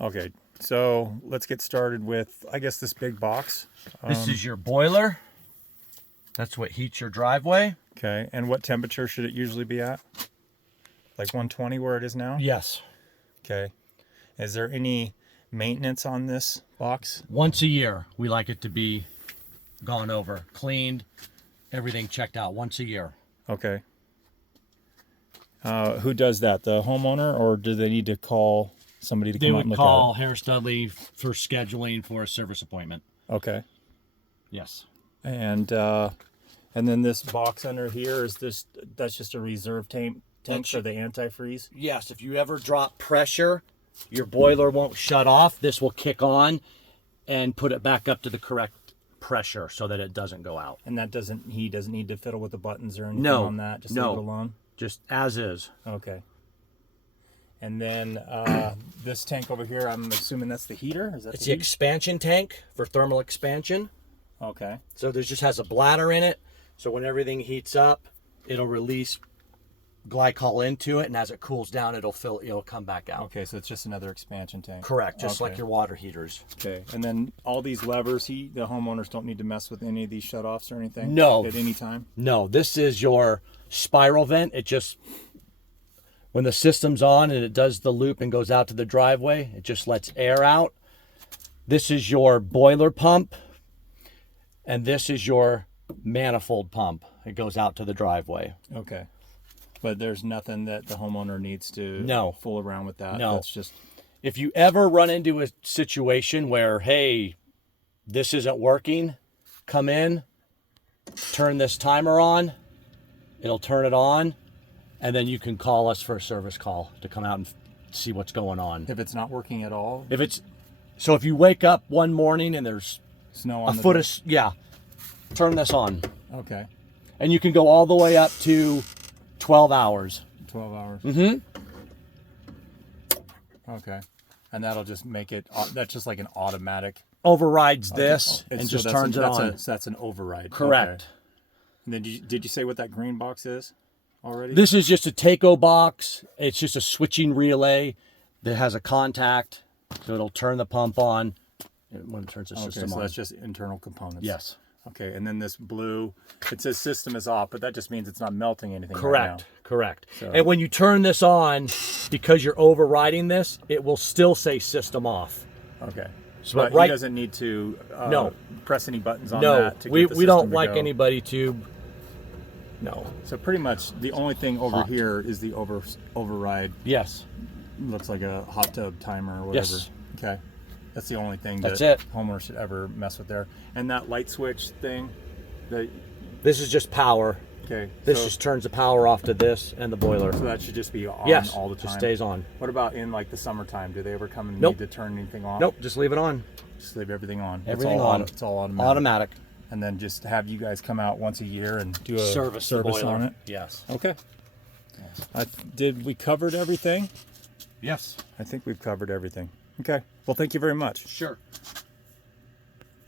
Okay, so let's get started with, I guess, this big box. This is your boiler. That's what heats your driveway. Okay, and what temperature should it usually be at? Like 120 where it is now? Yes. Okay. Is there any maintenance on this box? Once a year, we like it to be gone over, cleaned, everything checked out once a year. Okay. Who does that? The homeowner, or do they need to call somebody to They come out and would look call Harris Dudley for scheduling for a service appointment. at it? Okay. Yes. And then this box under here, that's just a reserve tank for the antifreeze? Yes, if you ever drop pressure, your boiler won't shut off. This will kick on and put it back up to the correct pressure so that it doesn't go out. And he doesn't need to fiddle with the buttons or anything No, on that? Just no. leave it alone? Just as is. Okay. And then this tank over here, I'm assuming that's the heater? Is that It's the expansion tank for thermal expansion. Okay. So there just has a bladder in it. So when everything heats up, it'll release glycol into it, and as it cools down, it'll come back out. Okay, so it's just another expansion tank. Correct, just Okay. like your water heaters. Okay. And then all these levers, the homeowners don't need to mess with any of these shutoffs or anything? No. At any time? No, this is your spiral vent. It just, when the system's on and it does the loop and goes out to the driveway, it just lets air out. This is your boiler pump, and this is your manifold pump. It goes out to the driveway. Okay. But there's nothing that the homeowner needs to No. fool around with that? No. That's just... If you ever run into a situation where, hey, this isn't working, come in, turn this timer on, it'll turn it on, and then you can call us for a service call to come out and see what's going on. If it's not working at all? So if you wake up one morning and there's Snow on a foot of, yeah, turn this on. Okay. And you can go all the way up to 12 hours. 12 hours. Mm-hmm. Okay. And that'll just make it, that's just like an automatic. Overrides this Okay. and So just that's turns it on. So that's an override. Correct. Okay. And then did you say what that green box is already? This is just a Takeo box. It's just a switching relay that has a contact, so it'll turn the pump on when it turns the system so on. that's just internal components. Yes. Okay, and then this blue, it says system is off, but that just means it's not melting anything Correct. right now. Correct. So- And when you turn this on, because you're overriding this, it will still say system off. Okay. So But right- he doesn't need to No. press any buttons on No, that to we get the we don't system to like go. anybody to. No. So pretty much the only thing over Hot. here is the override. Yes. Looks like a hot tub timer or whatever. Yes. Okay. That's the only thing That's that it. homeowners should ever mess with there. And that light switch thing, This is just power. okay. This so, just turns the power off to this and the boiler. so that should just be on Yes. all the time. Just stays on. What about in like the summertime? Do they ever come and Nope. need to turn anything off? Nope. Just leave it on. Just leave everything on. Everything it's all on. It's all automatic. Automatic. And then just have you guys come out once a year and do a Service the boiler. on it. Yes. Okay. Did we covered everything? Yes. I think we've covered everything. Okay. Well, thank you very much. Sure.